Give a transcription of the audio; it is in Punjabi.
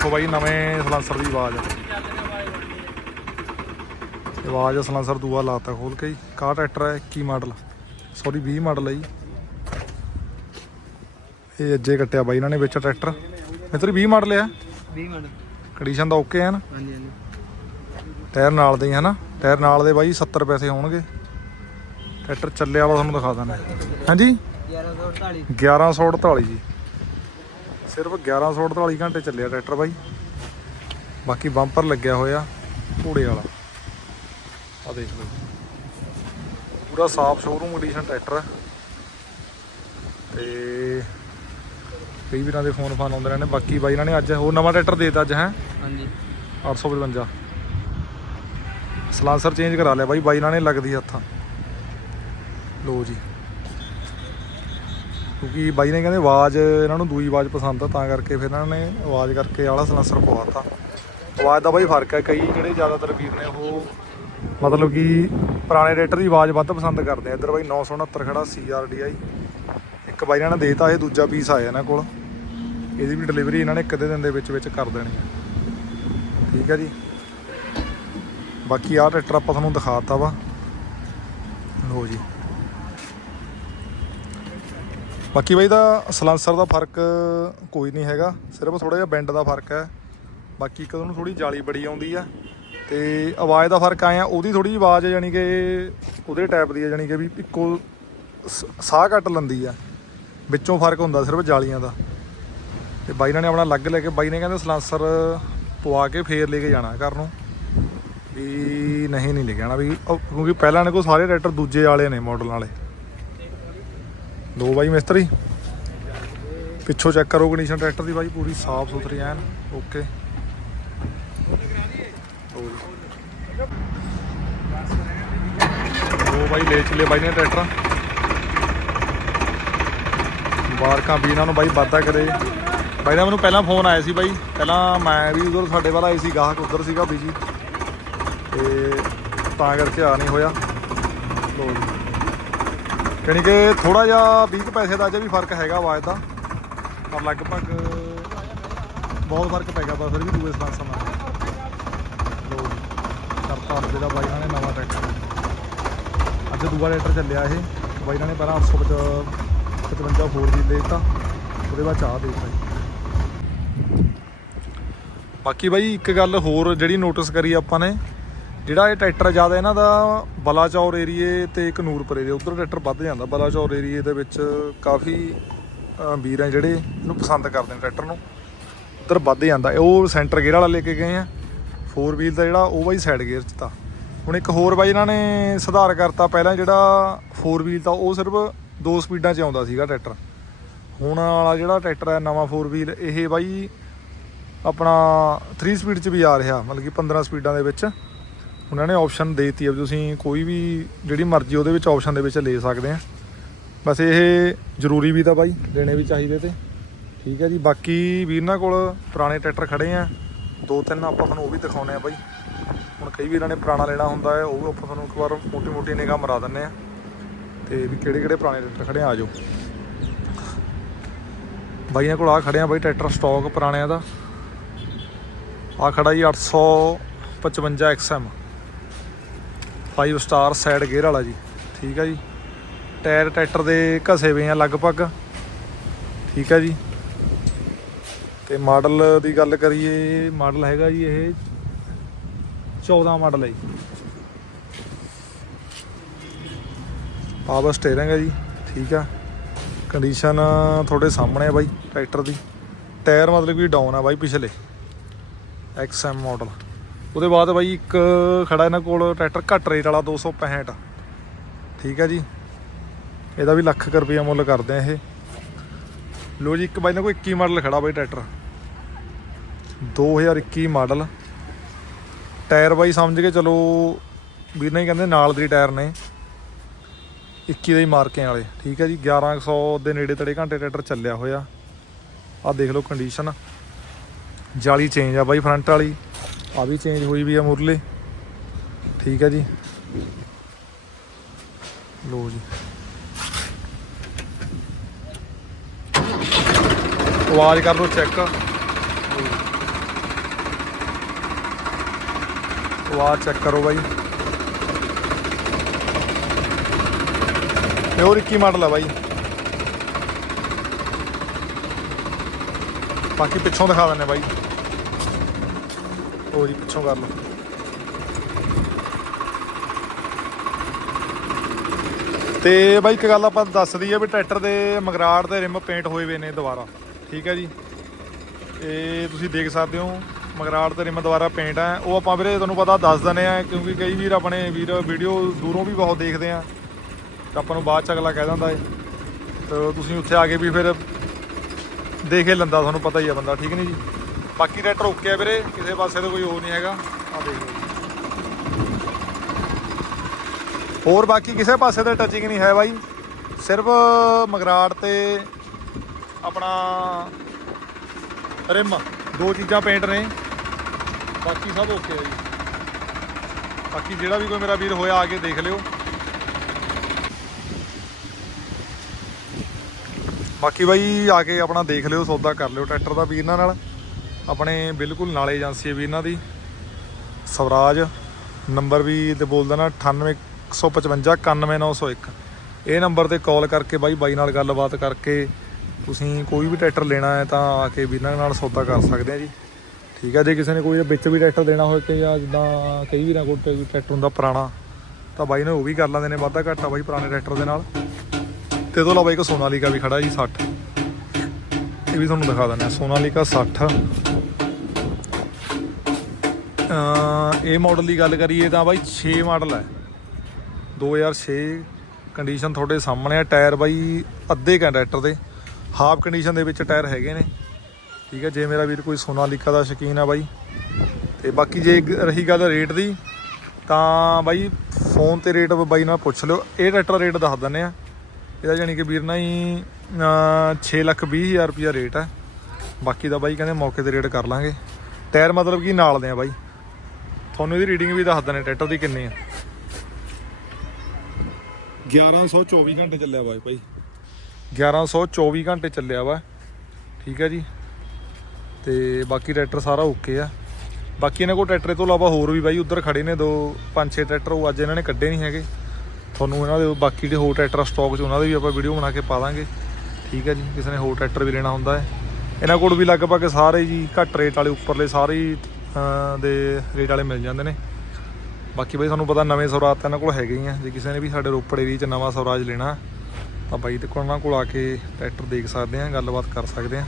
ਦੇਖੋ ਬਾਈ ਨਵੇਂ ਸਲਾਂਸਰ ਦੀ ਆਵਾਜ਼ ਆਵਾਜ਼ ਸਲਾਂਸਰ ਦੂਆ ਲਾਤਾ ਖੋਲ ਕੇ ਕਾ ਟਰੈਕਟਰ ਹੈ 21 ਮਾਡਲ। ਸੌਰੀ 20 ਮਾਡਲ ਹੈ ਜੀ। ਇਹ ਅੱਜੇ ਕੱਟਿਆ ਬਾਈ ਇਹਨਾਂ ਨੇ ਵਿੱਚ ਟਰੈਕਟਰ। ਮਿੱਤਰ 20 ਮਾਡਲ ਆ? 20 ਮਿੰਟ ਕੰਡੀਸ਼ਨ ਤਾਂ ਓਕੇ ਹੈ ਨਾ? ਹਾਂਜੀ ਹਾਂਜੀ। ਟਾਇਰ ਨਾਲ ਦੇ ਹੀ ਟਾਇਰ ਨਾਲ ਦੇ ਬਾਈ 70 ਪੈਸੇ ਹੋਣਗੇ। ਟਰੈਕਟਰ ਚੱਲਿਆ ਵਾ ਤੁਹਾਨੂੰ ਦਿਖਾ ਦਿੰਦਾ ਹਾਂਜੀ? 1148 1148 ਜੀ। ਸਿਰਫ 1148 ਘੰਟੇ ਚੱਲਿਆ ਟਰੈਕਟਰ ਬਾਈ। ਬਾਕੀ ਬੰਪਰ ਲੱਗਿਆ ਹੋਇਆ ਘੋੜੇ ਵਾਲਾ। ਆ ਦੇਖ ਲਓ। ਪੂਰਾ ਸਾਫ਼ ਸ਼ੋਰੂਮ ਕੰਡੀਸ਼ਨ ਟਰੈਕਟਰ ਤੇ ਕਈ ਵੀਰਾਂ ਦੇ ਫੋਨ ਫਾਨ ਆਉਂਦੇ ਰਹਿੰਦੇ ਬਾਕੀ ਬਾਈ ਇਹਨਾਂ ਨੇ ਅੱਜ ਹੋਰ ਨਵਾਂ ਟਰੈਕਟਰ ਦੇਤਾ ਅੱਜ ਹੈ? ਹਾਂਜੀ। 855 ਸਲਾਂਸਰ ਚੇਂਜ ਕਰਾ ਲਿਆ ਬਾਈ। ਬਾਈ ਇਹਨਾਂ ਨੇ ਲੱਗਦੀ ਹੱਥਾਂ। ਲੋ ਜੀ। ਕਿਉਂਕਿ ਬਾਈ ਨੇ ਕਹਿੰਦੇ ਆਵਾਜ਼ ਇਹਨਾਂ ਨੂੰ ਦੂਈ ਆਵਾਜ਼ ਪਸੰਦ ਆ, ਤਾਂ ਕਰਕੇ ਫਿਰ ਇਹਨਾਂ ਨੇ ਆਵਾਜ਼ ਕਰਕੇ ਆਲਾ ਸਲਾਂਸਰ ਪਵਾਤਾ। ਆਵਾਜ਼ ਦਾ ਬਾਈ ਫ਼ਰਕ ਹੈ ਕਈ ਜਿਹੜੇ ਜ਼ਿਆਦਾਤਰ ਵੀਰ ਨੇ ਉਹ ਮਤਲਬ ਕਿ ਪੁਰਾਣੇ ਰੇਟਰ ਦੀ ਆਵਾਜ਼ ਵੱਧ ਪਸੰਦ ਕਰਦੇ ਆ। ਇੱਧਰ ਬਾਈ 969 ਖੜਾ CRDI ਇੱਕ ਬਾਈ ਇਹਨਾਂ ਨੇ ਦੇਤਾ, ਇਹ ਦੂਜਾ ਪੀਸ ਆਇਆ ਇਹਨਾਂ ਕੋਲ। ਇਹਦੀ ਵੀ ਡਿਲੀਵਰੀ ਇਹਨਾਂ ਨੇ ਇੱਕ ਅੱਧੇ ਦਿਨ ਦੇ ਵਿੱਚ ਵਿੱਚ ਕਰ ਦੇਣੀ ਹੈ ਠੀਕ ਹੈ ਜੀ। ਬਾਕੀ ਆਹ ਟਰੈਕਟਰ ਆਪਾਂ ਤੁਹਾਨੂੰ ਦਿਖਾਤਾ ਵਾ। ਲੋ ਜੀ। ਬਾਕੀ ਬਾਈ ਦਾ ਸਲਾਂਸਰ ਦਾ ਫ਼ਰਕ ਕੋਈ ਨਹੀਂ ਹੈਗਾ, ਸਿਰਫ ਥੋੜਾ ਜਿਹਾ ਬੈਂਡ ਦਾ ਫ਼ਰਕ ਹੈ। ਬਾਕੀ ਇੱਕ ਉਹਨੂੰ ਥੋੜੀ ਜਾਲੀ ਬੜੀ ਆਉਂਦੀ ਆ ਤੇ ਆਵਾਜ਼ ਦਾ ਫ਼ਰਕ ਆਇਆ ਉਹਦੀ ਥੋੜੀ ਆਵਾਜ਼ ਯਾਨੀ ਕਿ ਉਹਦੇ ਟਾਈਪ ਦੀ ਹੈ ਯਾਨੀ ਕਿ ਵੀ ਇੱਕੋ ਸ- ਸਾਹ ਕੱਟ ਲੰਦੀ ਆ। ਵਿੱਚੋਂ ਫ਼ਰਕ ਹੁੰਦਾ ਸਿਰਫ ਜਾਲੀਆਂ ਦਾ। ਤੇ ਬਾਈ ਨੇ ਆਪਣਾ ਅਲੱਗ ਲੈ ਕੇ, ਬਾਈ ਨੇ ਕਹਿੰਦੇ ਸਲਾਂਸਰ ਪਵਾ ਕੇ ਫੇਰ ਲੈ ਕੇ ਜਾਣਾ ਘਰ ਨੂੰ। ਵੀ ਨਹੀਂ ਨਹੀਂ ਲੈ ਕੇ ਆਣਾ ਵੀ ਕਿਉਂਕਿ ਪਹਿਲਾਂ ਨੇ ਕੋ ਸਾਰੇ ਟਰੈਕਟਰ ਦੂਜੇ ਵਾਲੇ ਨੇ ਮਾਡਲ ਵਾਲੇ। ਲੋ ਬਾਈ ਮਿਸਤਰੀ। ਪਿੱਛੋਂ ਚੈੱਕ ਕਰੋ ਕੰਡੀਸ਼ਨ ਟਰੈਕਟਰ ਦੀ ਬਾਈ, ਪੂਰੀ ਸਾਫ਼ ਸੁਥਰੀ ਐਨ। ਓਕੇ। ਉਹ ਬਾਈ, ਲੈ ਚਲੇ ਬਾਈ ਨੇ ਟਰੈਕਟਰ ਮੁਬਾਰਕਾਂ ਵੀ ਇਹਨਾਂ ਨੂੰ ਬਾਈ, ਵਾਧਾ ਕਰੇ। ਬਾਈ ਦਾ ਮੈਨੂੰ ਪਹਿਲਾਂ ਫੋਨ ਆਇਆ ਸੀ ਬਾਈ। ਪਹਿਲਾਂ ਮੈਂ ਵੀ ਉਧਰ ਸਾਡੇ ਵਾਲਾ ਆਈ ਸੀ, ਗਾਹਕ ਉਧਰ ਸੀਗਾ ਬੀਜੀ ਤੇ ਤਾਂ ਕਰਕੇ ਆ ਨਹੀਂ ਹੋਇਆ। ਲੋ ਜੀ। ਯਾਨੀ ਕਿ ਥੋੜਾ ਜਿਹਾ 20 ਕੁ ਪੈਸੇ ਦਾ ਅਜੇ ਵੀ ਫ਼ਰਕ ਹੈਗਾ ਆਵਾਜ਼ ਦਾ ਪਰ ਲਗਭਗ ਬਹੁਤ ਫ਼ਰਕ ਪੈ ਗਿਆ ਪਰ ਫਿਰ ਵੀ ਦੂਏ ਸਲਾਂਸਾਂ ਨਾਲ ਲੋ ਜੀ, ਕਰਤਾ ਅੱਜ ਦਾ ਬਾਈ ਇਹਨਾਂ ਨੇ ਨਵਾਂ ਟਰੈਕਟਰ। ਅੱਜ ਦੂਆ ਟਰੈਕਟਰ ਚੱਲਿਆ ਇਹ। ਬਾਈ ਇਹਨਾਂ ਨੇ ਪਹਿਲਾਂ 855 ਫੋਰ ਵੀ ਦੇਤਾ। ਉਹਦੇ ਬਾਅਦ ਚਾਹ ਦੇਤਾ ਜੀ। ਬਾਕੀ ਬਾਈ ਇੱਕ ਗੱਲ ਹੋਰ ਜਿਹੜੀ ਨੋਟਿਸ ਕਰੀ ਆਪਾਂ ਨੇ ਜਿਹੜਾ ਇਹ ਟਰੈਕਟਰ ਜ਼ਿਆਦਾ ਇਹਨਾਂ ਦਾ ਬਲਾਚੌਰ ਏਰੀਏ ਤੇ ਕਨੂਰਪੁਰ ਏਰੀਏ, ਉਧਰ ਟਰੈਕਟਰ ਵੱਧ ਜਾਂਦਾ। ਬਲਾਚੌਰ ਏਰੀਏ ਦੇ ਵਿੱਚ ਕਾਫੀ ਵੀਰ ਆ ਜਿਹੜੇ, ਇਹਨੂੰ ਪਸੰਦ ਕਰਦੇ ਨੇ ਟਰੈਕਟਰ ਨੂੰ। ਉਧਰ ਵੱਧ ਜਾਂਦਾ। ਉਹ ਸੈਂਟਰ ਗੇਅਰ ਵਾਲਾ ਲੈ ਕੇ ਗਏ ਆ। ਫੋਰ ਵੀਲ ਦਾ ਜਿਹੜਾ, ਉਹ ਬਾਈ ਸਾਈਡ ਗੇਅਰ ਚ ਤਾਂ। ਹੁਣ ਇੱਕ ਹੋਰ ਬਾਈ ਇਹਨਾਂ ਨੇ ਸੁਧਾਰ ਕਰਤਾ। ਪਹਿਲਾਂ ਜਿਹੜਾ ਫੋਰ ਵੀਲ ਤਾਂ ਉਹ ਸਿਰਫ ਦੋ ਸਪੀਡਾਂ 'ਚ ਆਉਂਦਾ ਸੀਗਾ ਟਰੈਕਟਰ। ਹੁਣ ਵਾਲਾ ਜਿਹੜਾ ਟਰੈਕਟਰ ਹੈ ਨਵਾਂ ਫੋਰ ਵੀਲ ਇਹ ਬਾਈ ਆਪਣਾ 3 ਸਪੀਡ 'ਚ ਵੀ ਆ ਰਿਹਾ। ਮਤਲਬ ਕਿ 15 ਸਪੀਡਾਂ ਦੇ ਵਿੱਚ। ਉਹਨਾਂ ਨੇ ਆਪਸ਼ਨ ਦੇਤੀ ਹੈ ਵੀ ਤੁਸੀਂ ਕੋਈ ਵੀ ਜਿਹੜੀ ਮਰਜ਼ੀ ਉਹਦੇ ਵਿੱਚ ਆਪਸ਼ਨ ਦੇ ਵਿੱਚ ਲੈ ਸਕਦੇ ਆ। ਬਸ ਇਹ ਜ਼ਰੂਰੀ ਵੀ ਤਾਂ ਬਾਈ ਲੈਣੇ ਵੀ ਚਾਹੀਦੇ ਤੇ। ਠੀਕ ਹੈ ਜੀ, ਬਾਕੀ ਵੀਰਾਂ ਕੋਲ ਪੁਰਾਣੇ ਟਰੈਕਟਰ ਖੜੇ ਆ। ਦੋ ਤਿੰਨ ਆਪਾਂ ਤੁਹਾਨੂੰ ਉਹ ਵੀ ਦਿਖਾਉਣੇ ਆ ਬਾਈ। ਹੁਣ ਕਈ ਵੀਰਾਂ ਨੇ ਪੁਰਾਣਾ ਲੈਣਾ ਹੁੰਦਾ ਹੈ, ਉਹ ਵੀ ਆਪਾਂ ਤੁਹਾਨੂੰ ਇੱਕ ਵਾਰ ਮੋਟੀ ਮੋਟੀ ਨਿਗਾਹ ਮਰਾ ਦਿੰਨੇ ਆ। ਤੇ ਵੀ ਕਿਹੜੇ ਕਿਹੜੇ ਪੁਰਾਣੇ ਟਰੈਕਟਰ ਖੜੇ ਆ ਆ ਜਾਓ। ਬਾਈਆਂ ਕੋਲ ਆ ਖੜੇ ਆ ਬਾਈ ਟਰੈਕਟਰ ਸਟਾਕ ਪੁਰਾਣਿਆਂ ਦਾ। ਆ ਖੜਾ ਜੀ 855 XM 5 ਸਟਾਰ ਸਾਈਡ ਗੇਅਰ ਵਾਲਾ ਜੀ। ਠੀਕ ਆ ਜੀ। ਟਾਇਰ ਟਰੈਕਟਰ ਦੇ ਘਸੇ ਹੋਏ ਆ ਲਗਭਗ। ਠੀਕ ਆ ਜੀ। ਤੇ ਮਾਡਲ ਦੀ ਗੱਲ ਕਰੀਏ, ਮਾਡਲ ਹੈਗਾ ਜੀ ਇਹ 14 ਮਾਡਲ ਹੈ ਜੀ। ਪਾਵਰ ਸਟੀਅਰਿੰਗ ਹੈ ਜੀ। ਠੀਕ ਆ। ਕੰਡੀਸ਼ਨ ਤੁਹਾਡੇ ਸਾਹਮਣੇ ਆ ਬਾਈ ਟਰੈਕਟਰ ਦੀ। ਟਾਇਰ ਮਤਲਬ ਕਿ ਡਾਊਨ ਆ ਬਾਈ ਪਿਛਲੇ। XM ਮਾਡਲ ਉਹਦੇ ਬਾਅਦ ਬਾਈ ਇੱਕ ਖੜਾ ਇਹਨਾਂ ਕੋਲ ਟਰੈਕਟਰ ਘੱਟ ਰੇਟ ਵਾਲਾ 265 ਠੀਕ ਹੈ ਜੀ। ਇਹਦਾ ਵੀ ਲੱਖ ਕੁ ਰੁਪਈਆ ਮੁੱਲ ਕਰਦੇ ਆ ਇਹ। ਲੋ ਜੀ, ਇੱਕ ਬਾਈ ਇਹਨਾਂ ਕੋਲ 21 ਮਾਡਲ ਖੜਾ ਬਾਈ ਟਰੈਕਟਰ। 2021 ਮਾਡਲ। ਟਾਇਰ ਬਾਈ ਸਮਝ ਕੇ ਚਲੋ, ਵੀਰ ਨੇ ਕਹਿੰਦੇ ਨਾਲ ਦੇ ਟਾਇਰ ਨੇ। 21 ਦੇ ਹੀ ਮਾਰਕੇ ਵਾਲੇ। ਠੀਕ ਹੈ ਜੀ 1100 ਦੇ ਨੇੜੇ ਤੜੇ ਘੰਟੇ ਟਰੈਕਟਰ ਚੱਲਿਆ ਹੋਇਆ। ਆਹ ਦੇਖ ਲਓ ਕੰਡੀਸ਼ਨ ਜਾਲੀ ਚੇਂਜ ਆ ਬਾਈ ਫਰੰਟ ਵਾਲੀ। ਆ ਵੀ ਚੇਂਜ ਹੋਈ ਵੀ ਆ ਮੁਰਲੇ। ਠੀਕ ਹੈ ਜੀ। ਲੋ ਜੀ। ਆਵਾਜ਼ ਕਰ ਲਓ ਚੈੱਕ ਆਵਾਜ਼ ਚੈੱਕ ਕਰੋ ਬਾਈ। ਹੋਰ 21 ਮਾਡਲ ਆ ਬਾਈ। ਬਾਕੀ ਪਿੱਛੋਂ ਦਿਖਾ ਦਿੰਨੇ ਬਾਈ। ਹੋ ਜੀ ਪਿੱਛੋਂ ਕਰ ਲਓ। ਤੇ ਬਾਈ ਇੱਕ ਗੱਲ ਆਪਾਂ ਦੱਸ ਦਈਏ ਵੀ ਟਰੈਕਟਰ ਦੇ ਮਗਰਾੜ ਤੇ ਰਿਮ ਪੇਂਟ ਹੋਏ ਵੇ ਨੇ ਦੁਬਾਰਾ। ਠੀਕ ਹੈ ਜੀ? ਇਹ ਤੁਸੀਂ ਦੇਖ ਸਕਦੇ ਹੋ, ਮਗਰਾੜ ਤੇ ਰਿਮ ਦੁਬਾਰਾ ਪੇਂਟ ਹੈ। ਉਹ ਆਪਾਂ ਵੀਰੇ ਤੁਹਾਨੂੰ ਪਤਾ ਦੱਸ ਦਿੰਦੇ ਆ ਕਿਉਂਕਿ ਕਈ ਵੀਰ ਆਪਣੇ ਵੀਰ ਵੀਡੀਓ ਦੂਰੋਂ ਵੀ ਬਹੁਤ ਦੇਖਦੇ ਆ। ਤਾਂ ਆਪਾਂ ਨੂੰ ਬਾਅਦ ਚ ਅਗਲਾ ਕਹਿ ਦਿੰਦਾ ਏ। ਤੇ ਤੁਸੀਂ ਉੱਥੇ ਆ ਕੇ ਵੀ ਫਿਰ ਦੇਖੇ ਲੰਦਾ, ਤੁਹਾਨੂੰ ਪਤਾ ਹੀ ਆ ਬੰਦਾ। ਠੀਕ ਨਹੀਂ ਜੀ? ਬਾਕੀ ਟਰੈਕਟਰ ਓਕੇ ਆ ਵੀਰੇ, ਕਿਸੇ ਪਾਸੇ ਤੋਂ ਕੋਈ ਹੋਰ ਨਹੀਂ ਹੈਗਾ। ਆ ਦੇਖ ਲਓ ਹੋਰ ਬਾਕੀ ਕਿਸੇ ਪਾਸੇ ਤੇ ਟੱਚਿੰਗ ਨਹੀਂ ਹੈ ਬਾਈ। ਸਿਰਫ ਮਗਰਾੜ ਤੇ ਆਪਣਾ ਰਿਮ, ਦੋ ਚੀਜ਼ਾਂ ਪੇਂਟ ਨੇ। ਬਾਕੀ ਸਭ ਓਕੇ ਹੈ ਜੀ। ਬਾਕੀ ਜਿਹੜਾ ਵੀ ਕੋਈ ਮੇਰਾ ਵੀਰ ਹੋਇਆ ਆ ਕੇ ਦੇਖ ਲਿਓ। ਬਾਕੀ ਬਾਈ ਆ ਕੇ ਆਪਣਾ ਦੇਖ ਲਿਓ, ਸੌਦਾ ਕਰ ਲਿਓ ਟਰੈਕਟਰ ਦਾ ਵੀਰ ਨਾਲ। ਆਪਣੇ ਬਿਲਕੁਲ ਨਾਲੇ ਏਜੰਸੀ ਹੈ ਵੀ ਇਹਨਾਂ ਦੀ। ਸਵਰਾਜ, ਨੰਬਰ ਵੀ ਤੇ ਬੋਲ ਦੇਣਾ 98155 91901 ਇਹ ਨੰਬਰ ਤੇ ਕਾਲ ਕਰਕੇ ਬਾਈ ਬਾਈ ਨਾਲ ਗੱਲਬਾਤ ਕਰਕੇ ਤੁਸੀਂ ਕੋਈ ਵੀ ਟਰੈਕਟਰ ਲੈਣਾ ਹੈ ਤਾਂ ਆ ਕੇ ਵੀ ਇਹਨਾਂ ਨਾਲ ਸੌਦਾ ਕਰ ਸਕਦੇ ਆ ਜੀ। ਠੀਕ ਹੈ ਜੇ ਕਿਸੇ ਨੇ ਕੋਈ ਵਿੱਚ ਵੀ ਟਰੈਕਟਰ ਦੇਣਾ ਹੋਵੇ ਕਿ ਜਾਂ ਜਿੱਦਾਂ ਕਈ ਵੀਰਾਂ ਕੋਲ ਟਰੈ- ਟਰੈਕਟਰ ਹੁੰਦਾ ਪੁਰਾਣਾ, ਤਾਂ ਬਾਈ ਨੇ ਉਹ ਵੀ ਕਰ ਲੈਂਦੇ ਨੇ, ਵਾਧਾ ਘਾਟਾ ਬਾਈ ਪੁਰਾਣੇ ਟਰੈਕਟਰ ਦੇ ਨਾਲ। ਤੇ ਤੋਂ ਇਲਾਵਾ ਇੱਕ ਸੋਨਾਲੀਕਾ ਵੀ ਖੜਾ ਜੀ 60 ਇਹ ਵੀ ਤੁਹਾਨੂੰ ਦਿਖਾ ਦਿੰਦੇ ਆ, ਸੋਨਾਲੀਕਾ 60 ਅਹ ਇਹ ਮਾਡਲ ਦੀ ਗੱਲ ਕਰੀਏ ਤਾਂ ਬਾਈ 6 ਮਾਡਲ ਹੈ। 2006 ਕੰਡੀਸ਼ਨ ਤੁਹਾਡੇ ਸਾਹਮਣੇ ਆ ਟਾਇਰ ਬਾਈ ਅੱਧੇ ਕੰਡਕਟਰ ਦੇ। ਹਾਫ ਕੰਡੀਸ਼ਨ ਦੇ ਵਿੱਚ ਟਾਇਰ ਹੈਗੇ ਨੇ। ਠੀਕ ਹੈ, ਜੇ ਮੇਰਾ ਵੀਰ ਕੋਈ ਸੋਨਾਲੀਕਾ ਦਾ ਸ਼ੌਕੀਨ ਆ ਬਾਈ। ਤੇ ਬਾਕੀ ਜੇ ਰਹੀ ਗੱਲ ਰੇਟ ਦੀ, ਤਾਂ ਬਾਈ ਫੋਨ ਤੇ ਰੇਟ ਬਾਈ ਨਾਲ ਪੁੱਛ ਲਿਓ। ਇਹ ਟਰੈਕਟਰ ਰੇਟ ਦੱਸ ਦਿੰਦੇ ਆ। ਇਹਦਾ ਜਾਨੀ ਕਿ ਵੀਰ ਨਾ ਹੀ 6 ਲੱਖ 20 ਹਜ਼ਾਰ ਰੁਪਿਆ ਰੇਟ ਹੈ ਬਾਕੀ ਦਾ ਬਾਈ ਕਹਿੰਦੇ ਮੌਕੇ ਤੇ ਰੇਟ ਕਰ ਲਾਂਗੇ। ਟਾਇਰ ਮਤਲਬ ਕਿ ਨਾਲ ਦੇ ਆ ਬਾਈ। ਤੁਹਾਨੂੰ ਇਹਦੀ ਰੀਡਿੰਗ ਵੀ ਦੱਸ ਦਿੰਦੇ ਟਰੈਕਟਰ ਦੀ ਕਿੰਨੀ ਆ? 1124 ਘੰਟੇ ਚੱਲਿਆ ਬਾਈ ਭਾਈ। 1124 ਘੰਟੇ ਚੱਲਿਆ ਵਾ। ਠੀਕ ਹੈ ਜੀ। ਤੇ ਬਾਕੀ ਟਰੈਕਟਰ ਸਾਰਾ ਓਕੇ ਆ। ਬਾਕੀ ਇਹਨਾਂ ਕੋਲ ਟਰੈਕਟਰ ਤੋਂ ਇਲਾਵਾ ਹੋਰ ਵੀ ਬਾਈ ਉੱਧਰ ਖੜੇ ਨੇ ਦੋ ਪੰਜ ਛੇ ਟਰੈਕਟਰ ਉਹ ਅੱਜ ਇਹਨਾਂ ਨੇ ਕੱਢੇ ਨਹੀਂ ਹੈਗੇ। ਤੁਹਾਨੂੰ ਇਹਨਾਂ ਦੇ ਬਾਕੀ ਦੇ ਹੋਰ ਟਰੈਕਟਰ ਸਟਾਕ 'ਚ ਉਹਨਾਂ ਦੇ ਵੀ ਆਪਾਂ ਵੀਡੀਓ ਬਣਾ ਕੇ ਪਾ ਦਾਂਗੇ। ਠੀਕ ਹੈ ਜੀ। ਕਿਸੇ ਨੇ ਹੋਰ ਟਰੈਕਟਰ ਵੀ ਲੈਣਾ ਹੁੰਦਾ ਹੈ। ਇਹਨਾਂ ਕੋਲ ਵੀ ਲਗਭਗ ਸਾਰੇ ਜੀ ਘੱਟ ਰੇਟ ਵਾਲੇ ਉੱਪਰਲੇ ਸਾਰੇ ਦੇ ਰੇਟ ਵਾਲੇ ਮਿਲ ਜਾਂਦੇ ਨੇ। ਬਾਕੀ ਬਾਈ ਤੁਹਾਨੂੰ ਪਤਾ ਨਵੇਂ ਸਵਰਾਜ ਤਾਂ ਇਹਨਾਂ ਕੋਲ ਹੈਗੇ ਹੀ ਆ। ਜੇ ਕਿਸੇ ਨੇ ਵੀ ਸਾਡੇ ਰੋਪੜ ਏਰੀਆ 'ਚ ਨਵਾਂ ਸਵਰਾਜ ਲੈਣਾ, ਤਾਂ ਬਾਈ ਤੇ ਕੋਲ ਉਹਨਾਂ ਕੋਲ ਆ ਕੇ ਟਰੈਕਟਰ ਦੇਖ ਸਕਦੇ ਆ, ਗੱਲਬਾਤ ਕਰ ਸਕਦੇ ਆ।